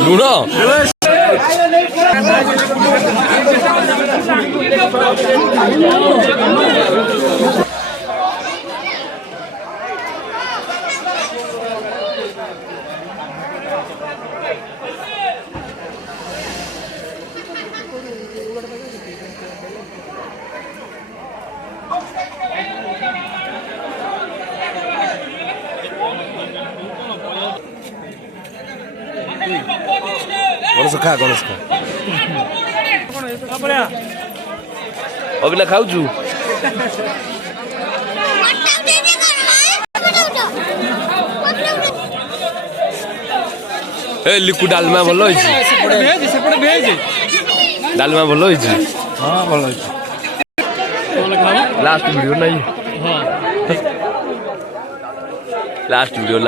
Luna. Ganesh खा अभी खाऊ ए लिकु डालमा भल डालमा भल लास्ट वीडियो नहीं लास्ट वीडियो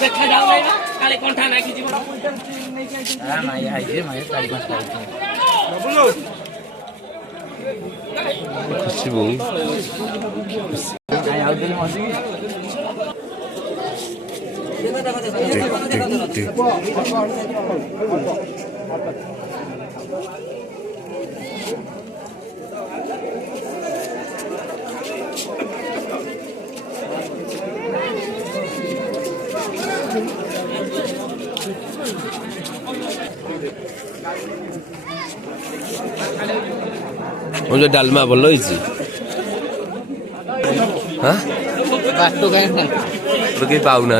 देखा जाओ काले कंठा ना कि जीवन हां माय हाय जे माय काली मास बोलो खुशी बो आय आउ दिन मसी मुझे डालमा भल पाऊना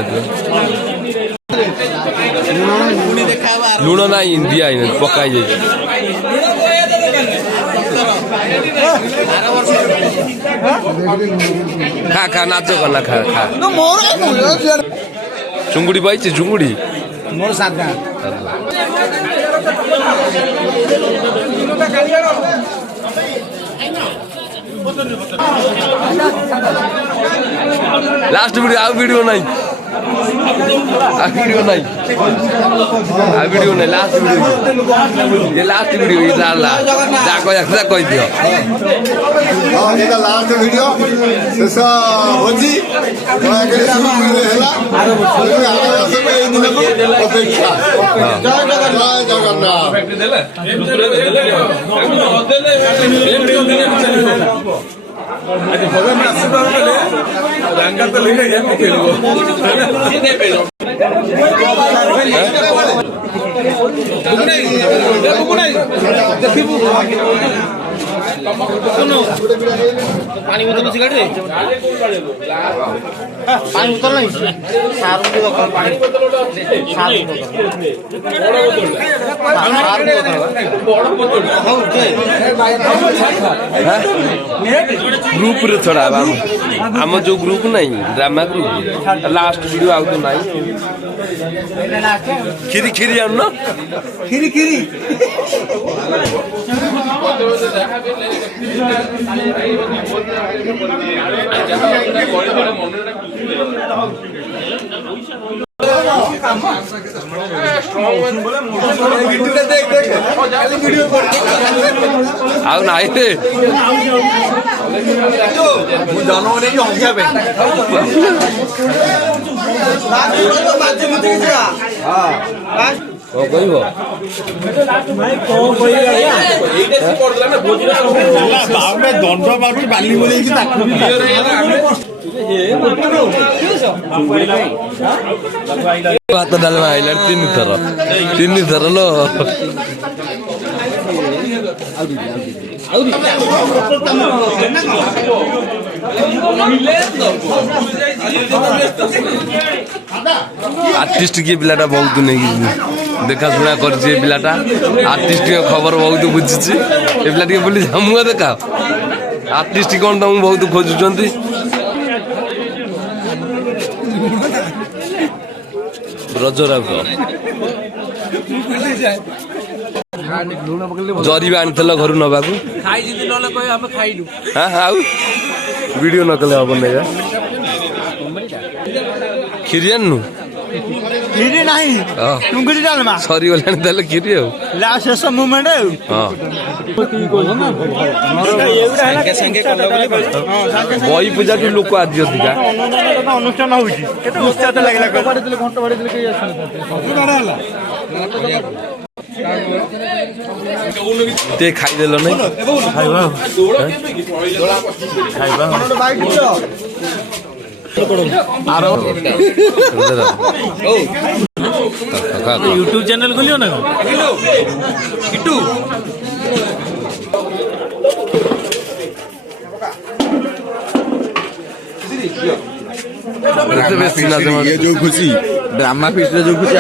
लुण ना दिया पकाई खा खा नाच करना खा खा चुंगुड़ी पाई चुंगुड़ी मोर साथ लास्ट वीडियो नहीं वीडियो नहीं लास्ट वीडियो ये लास्ट वीडियो ये जा कह दियो लास्ट वीडियो शेष होची अपेक्षा जय जगन्नाथ आज भगवान आशीर्वाद रंगा तो लेके जाके खेलबो ପାଣି ବୋତଲ ସିଗାରେଟ ପାଣି ବୋତଲ ନାହିଁ ସାର ପାଣି ग्रुप रे छड़ा आम जो ग्रुप नहीं ड्रामा ग्रुप लास्ट वीडियो आउ तो नहीं खीरी खीरी आन ना ଖିରି ଖିରି आउ नहीं थे दंड बाबू बाली बोले भात डालमा आइला तीन थर लो आर्टिस्ट के पिलाटा बहुत नहीं देखा शुणा कर पिलाटा आर्टिस्ट के खबर बहुत बुझी ए पिला टे बोली मुँह देखा आर्टिस्ट कौन तुम बहुत खोजुंट रजराव जरी आनी घर नवा हाँ वीडियो नकले हम नहीं खीरी आनु ଖିରି ନାହିଁ ଟୁଙ୍ଗୁରି ଡାଲମା ସରିଗଲାଣି ତାହେଲେ କ୍ଷୀରି ଆଉ ଲାଷ୍ଟ ଶେଷ ମୁଭମେଣ୍ଟ ଆଉ ବହି ପୂଜାଠୁ ଲୋକ ଆଜି ଅଧିକା ଅନୁଷ୍ଠାନ ହଉଛି କେତେ ଉତ୍ସାହ ଲାଗିଲା ଟିକେ ଖାଇଦେଲ ନାଇଁ ଖାଇବା यूट्यूब चैनल खोलियो ना किट्टू ये जो खुशी ड्रामा फीस जो खुशी